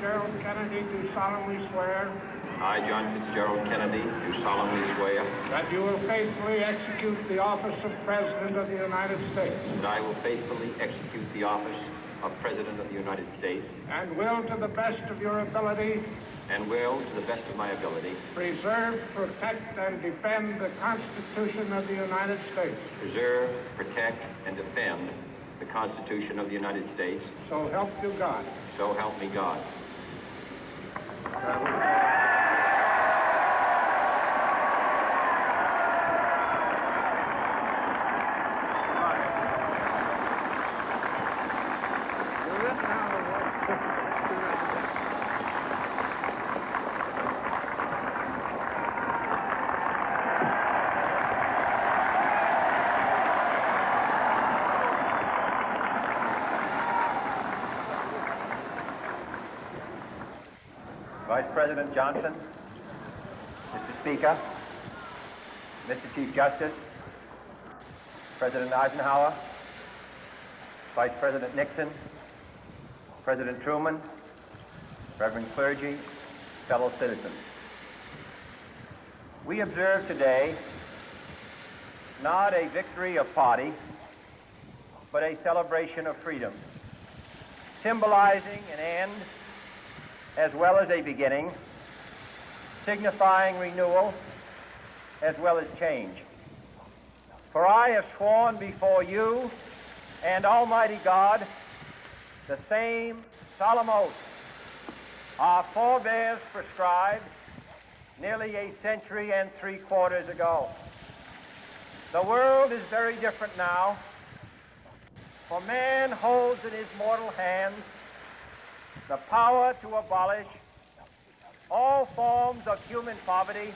Fitzgerald Kennedy, do solemnly swear. I, John Fitzgerald Kennedy, do solemnly swear. That you will faithfully execute the office of President of the United States. That I will faithfully execute the office of President of the United States. And will, to the best of your ability, and will, to the best of my ability, preserve, protect, and defend the Constitution of the United States. Preserve, protect, and defend the Constitution of the United States. So help you God. So help me God. Vice President Johnson, Mr. Speaker, Mr. Chief Justice, President Eisenhower, Vice President Nixon, President Truman, Reverend clergy, fellow citizens. We observe today not a victory of party, but a celebration of freedom, symbolizing an end as well as a beginning, signifying renewal as well as change. For I have sworn before you and Almighty God the same solemn oath our forebears prescribed nearly a century and 3/4 ago. The world is very different now, for man holds in his mortal hands the power to abolish all forms of human poverty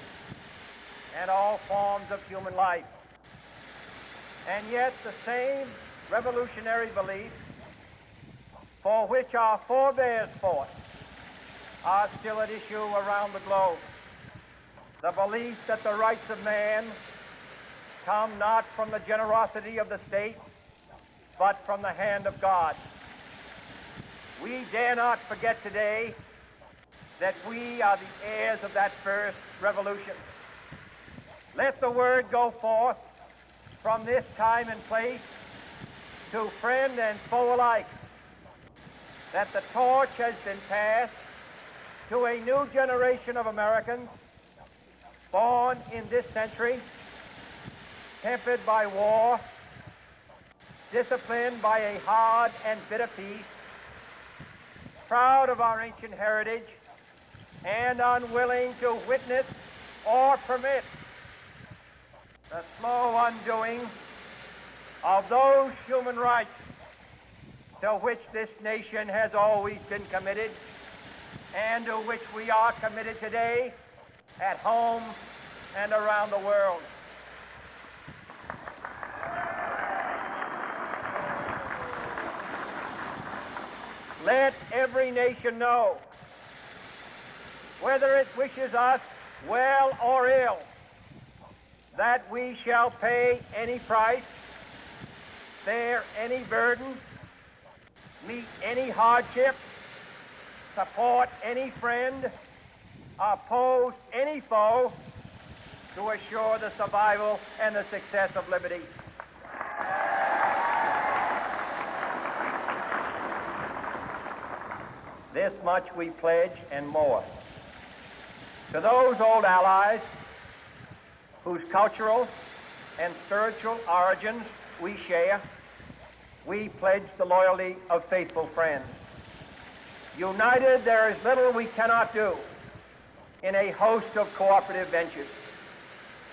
and all forms of human life. And yet the same revolutionary beliefs for which our forebears fought are still at issue around the globe. The belief that the rights of man come not from the generosity of the state, but from the hand of God. We dare not forget today that we are the heirs of that first revolution. Let the word go forth from this time and place to friend and foe alike that the torch has been passed to a new generation of Americans born in this century, tempered by war, disciplined by a hard and bitter peace, proud of our ancient heritage, and unwilling to witness or permit the slow undoing of those human rights to which this nation has always been committed and to which we are committed today at home and around the world. Let every nation know, whether it wishes us well or ill, that we shall pay any price, bear any burden, meet any hardship, support any friend, oppose any foe to assure the survival and the success of liberty. This much we pledge and more. To those old allies whose cultural and spiritual origins we share, we pledge the loyalty of faithful friends. United, there is little we cannot do in a host of cooperative ventures.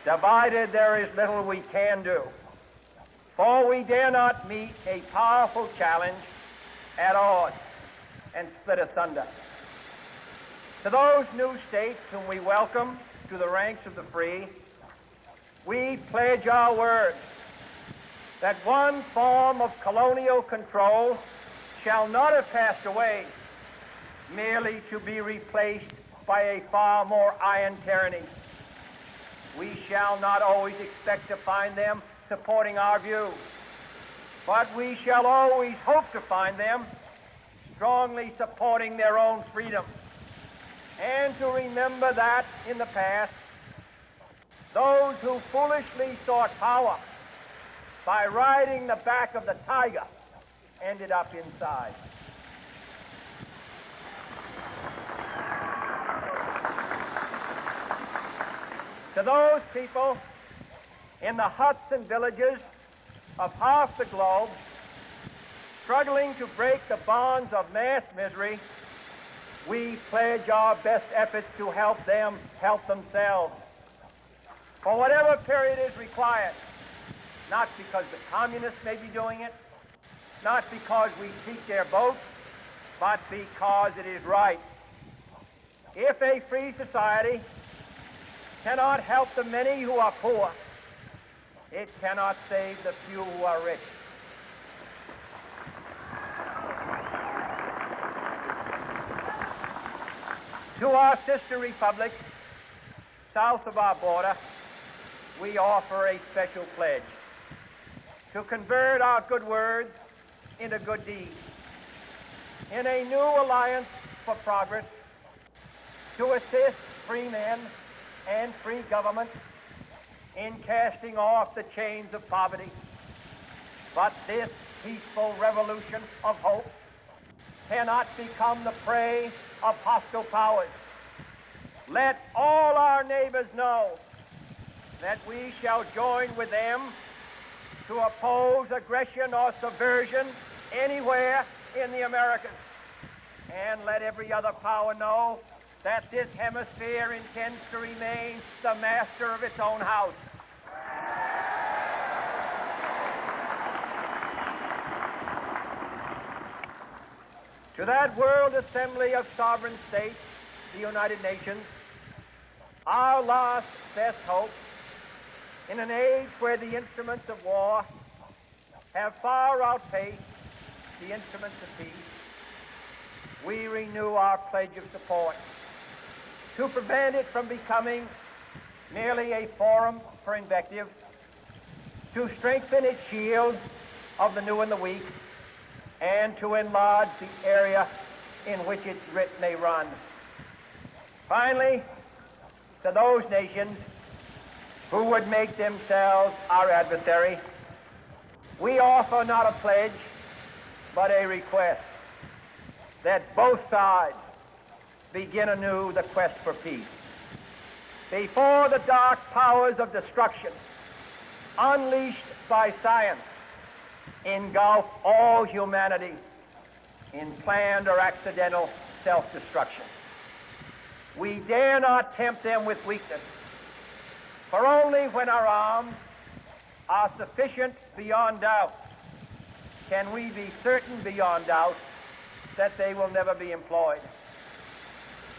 Divided, there is little we can do, for we dare not meet a powerful challenge at odds and split asunder. To those new states whom we welcome to the ranks of the free, we pledge our word that one form of colonial control shall not have passed away, merely to be replaced by a far more iron tyranny. We shall not always expect to find them supporting our views, but we shall always hope to find them strongly supporting their own freedom, and to remember that in the past, those who foolishly sought power by riding the back of the tiger ended up inside. To those people in the huts and villages of half the globe struggling to break the bonds of mass misery, we pledge our best efforts to help them help themselves for whatever period is required, not because the communists may be doing it, not because we seek their votes, but because it is right. If a free society cannot help the many who are poor, it cannot save the few who are rich. To our sister republics south of our border, we offer a special pledge to convert our good words into good deeds, in a new alliance for progress, to assist free men and free government in casting off the chains of poverty. But this peaceful revolution of hope cannot become the prey of hostile powers. Let all our neighbors know that we shall join with them to oppose aggression or subversion anywhere in the Americas. And let every other power know that this hemisphere intends to remain the master of its own house. To that World Assembly of Sovereign States, the United Nations, our last best hope, in an age where the instruments of war have far outpaced the instruments of peace, we renew our pledge of support to prevent it from becoming merely a forum for invective, to strengthen its shield of the new and the weak, and to enlarge the area in which its writ may run. Finally, to those nations who would make themselves our adversary, we offer not a pledge, but a request that both sides begin anew the quest for peace. Before the dark powers of destruction, unleashed by science, engulf all humanity in planned or accidental self-destruction, we dare not tempt them with weakness, for only when our arms are sufficient beyond doubt can we be certain beyond doubt that they will never be employed.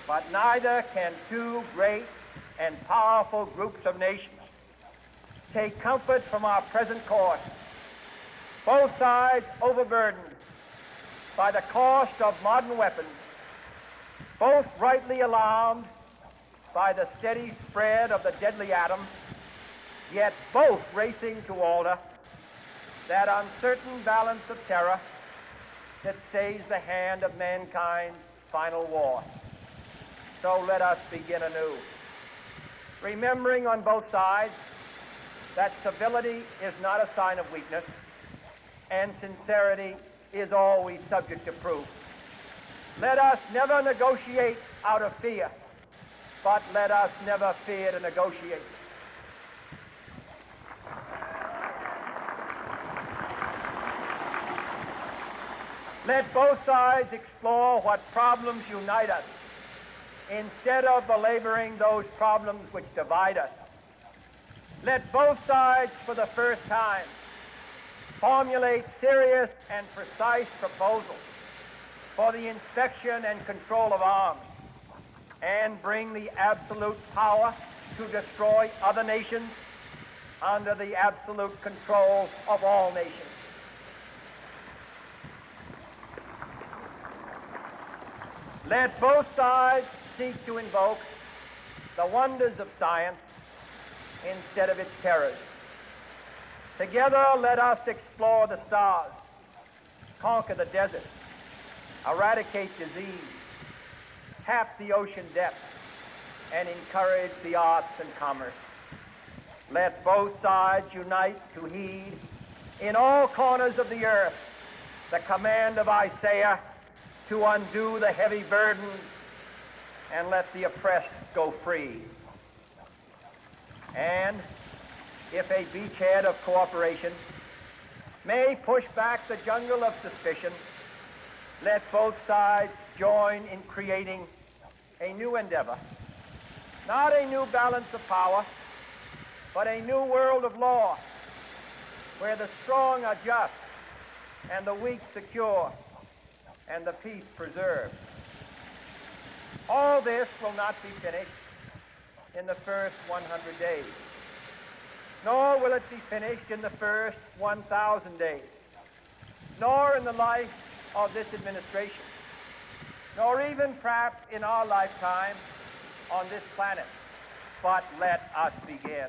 But neither can two great and powerful groups of nations take comfort from our present course, both sides overburdened by the cost of modern weapons, both rightly alarmed by the steady spread of the deadly atom, yet both racing to alter that uncertain balance of terror that stays the hand of mankind's final war. So let us begin anew, remembering on both sides that civility is not a sign of weakness, and sincerity is always subject to proof. Let us never negotiate out of fear, but let us never fear to negotiate. Let both sides explore what problems unite us, instead of belaboring those problems which divide us. Let both sides, for the first time, formulate serious and precise proposals for the inspection and control of arms, and bring the absolute power to destroy other nations under the absolute control of all nations. Let both sides seek to invoke the wonders of science instead of its terrors. Together, let us explore the stars, conquer the desert, eradicate disease, tap the ocean depths, and encourage the arts and commerce. Let both sides unite to heed in all corners of the earth the command of Isaiah to undo the heavy burdens and let the oppressed go free. And if a beachhead of cooperation may push back the jungle of suspicion, let both sides join in creating a new endeavor, not a new balance of power, but a new world of law, where the strong are just and the weak secure and the peace preserved. All this will not be finished in the first 100 days, nor will it be finished in the first 1,000 days, nor in the life of this administration, nor even perhaps in our lifetime on this planet. But let us begin.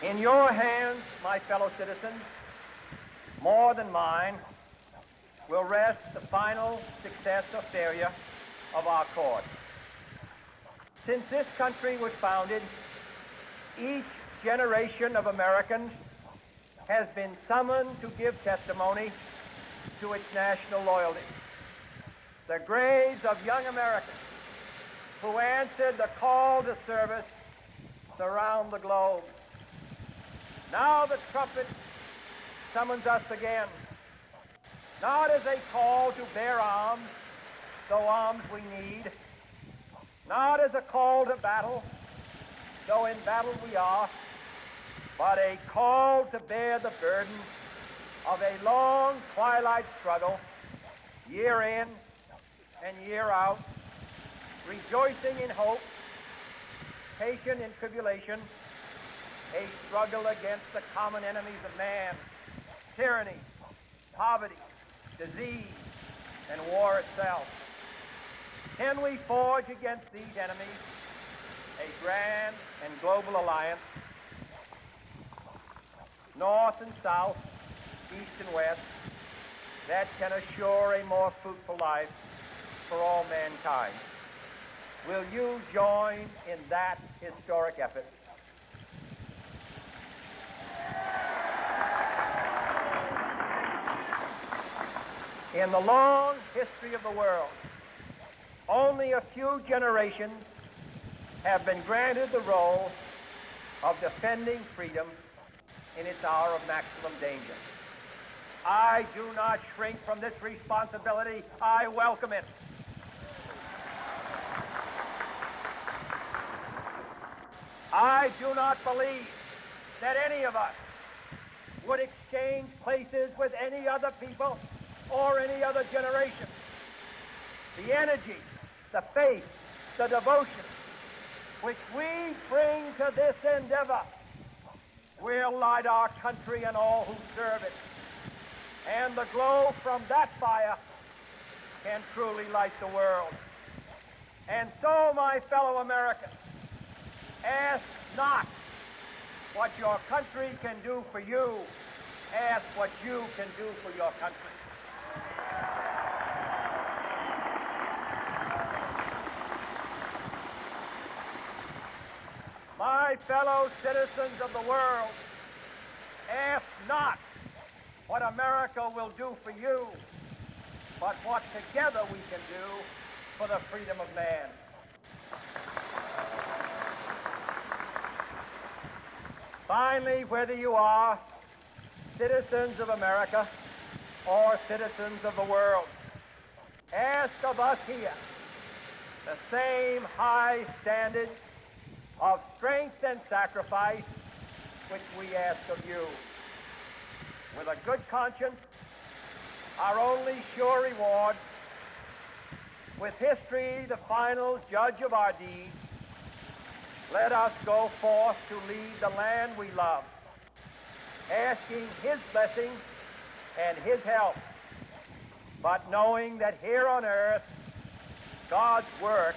In your hands, my fellow citizens, more than mine, will rest the final success or failure of our cause. Since this country was founded, each generation of Americans has been summoned to give testimony to its national loyalty. The graves of young Americans who answered the call to service surround the globe. Now the trumpet summons us again, not as a call to bear arms, though arms we need, not as a call to battle, though in battle we are, but a call to bear the burden of a long twilight struggle, year in and year out, rejoicing in hope, patient in tribulation, a struggle against the common enemies of man, tyranny, poverty, disease, and war itself. Can we forge against these enemies a grand and global alliance, north and south, east and west, that can assure a more fruitful life for all mankind? Will you join in that historic effort? In the long history of the world, only a few generations have been granted the role of defending freedom in its hour of maximum danger. I do not shrink from this responsibility. I welcome it. I do not believe that any of us would exchange places with any other people or any other generation. The energy, the faith, the devotion which we bring to this endeavor will light our country and all who serve it. And the glow from that fire can truly light the world. And so, my fellow Americans, ask not what your country can do for you. Ask what you can do for your country. My fellow citizens of the world, ask not what America will do for you, but what together we can do for the freedom of man. Finally, whether you are citizens of America or citizens of the world, ask of us here the same high standard of strength and sacrifice which we ask of you. With a good conscience, our only sure reward, with history the final judge of our deeds, let us go forth to lead the land we love, asking his blessing and his help, but knowing that here on earth, God's work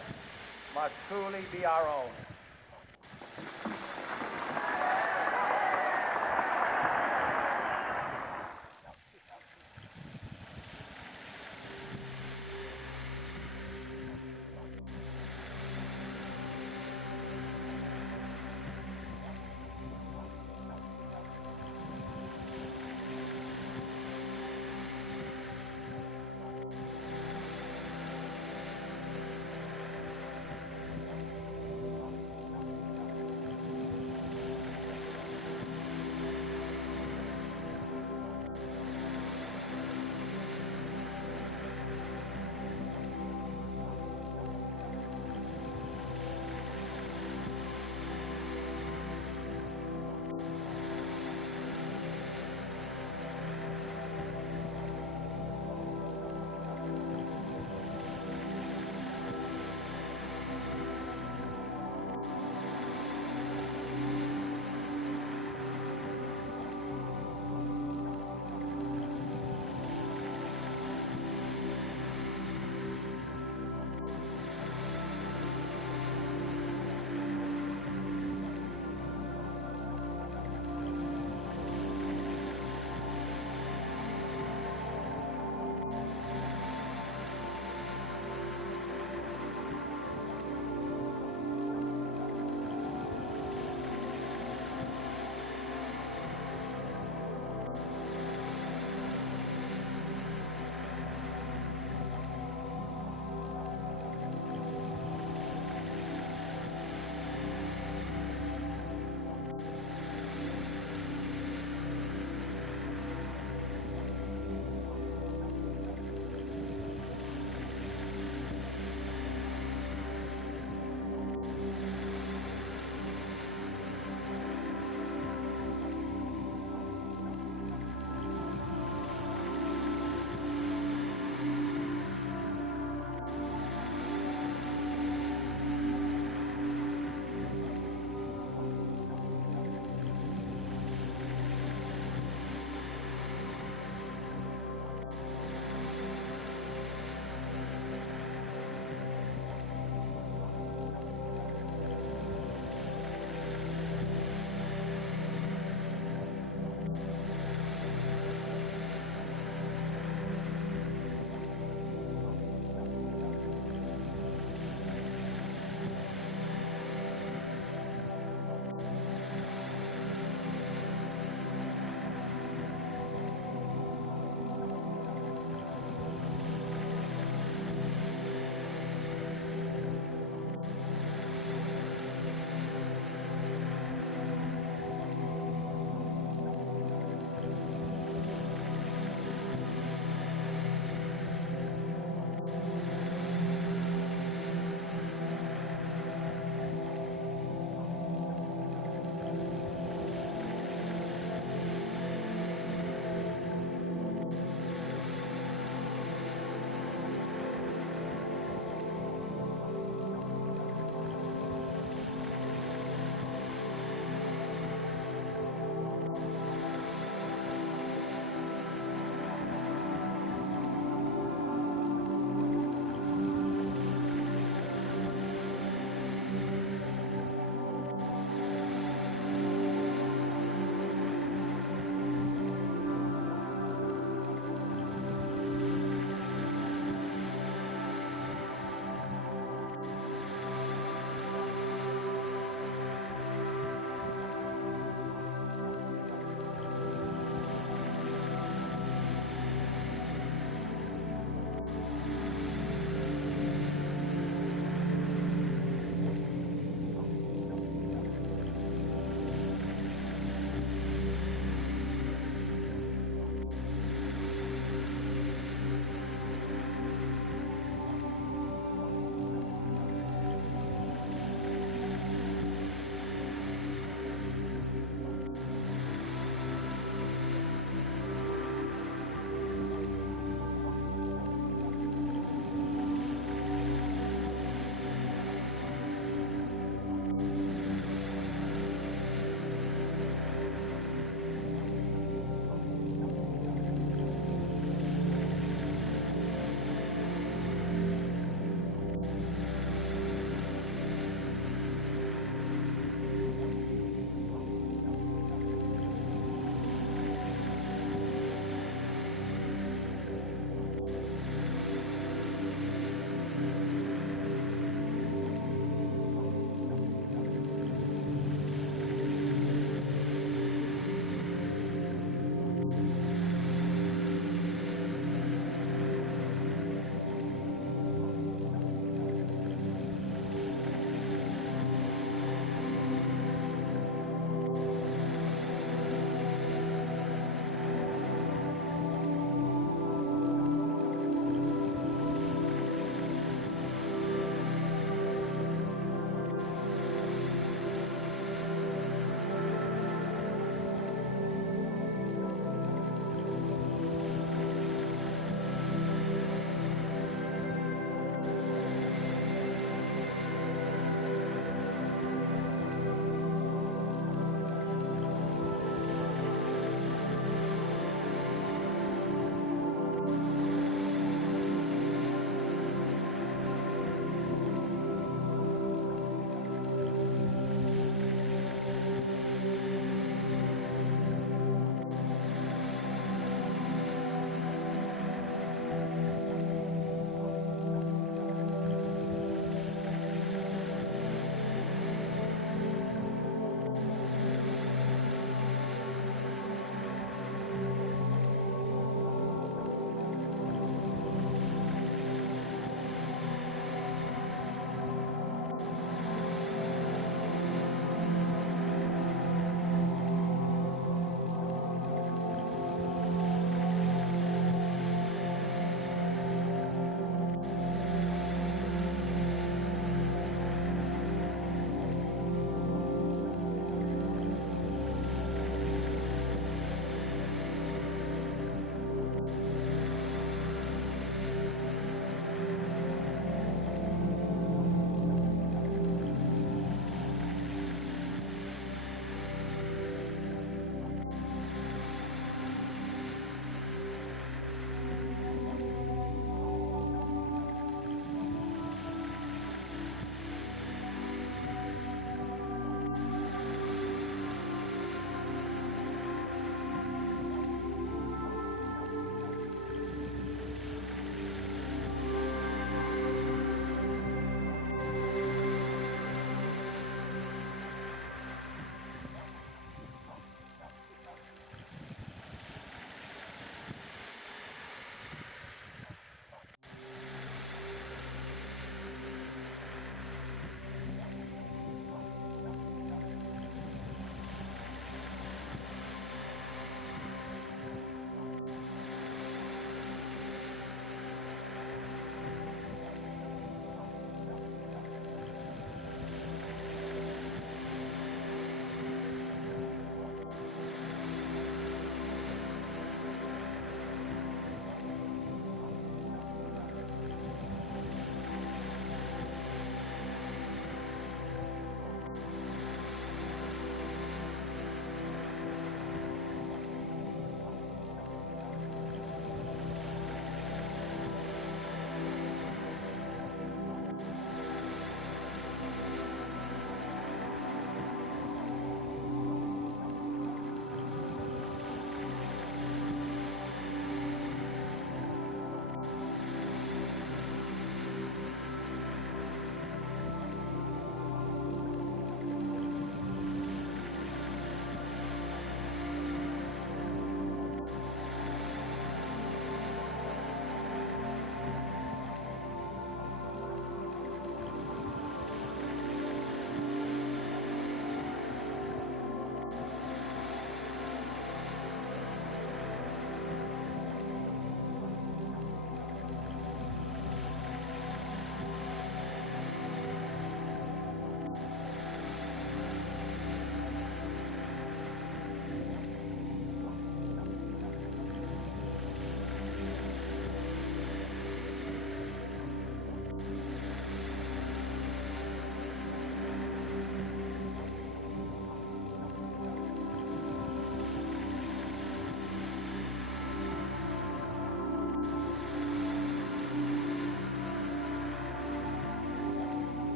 must truly be our own.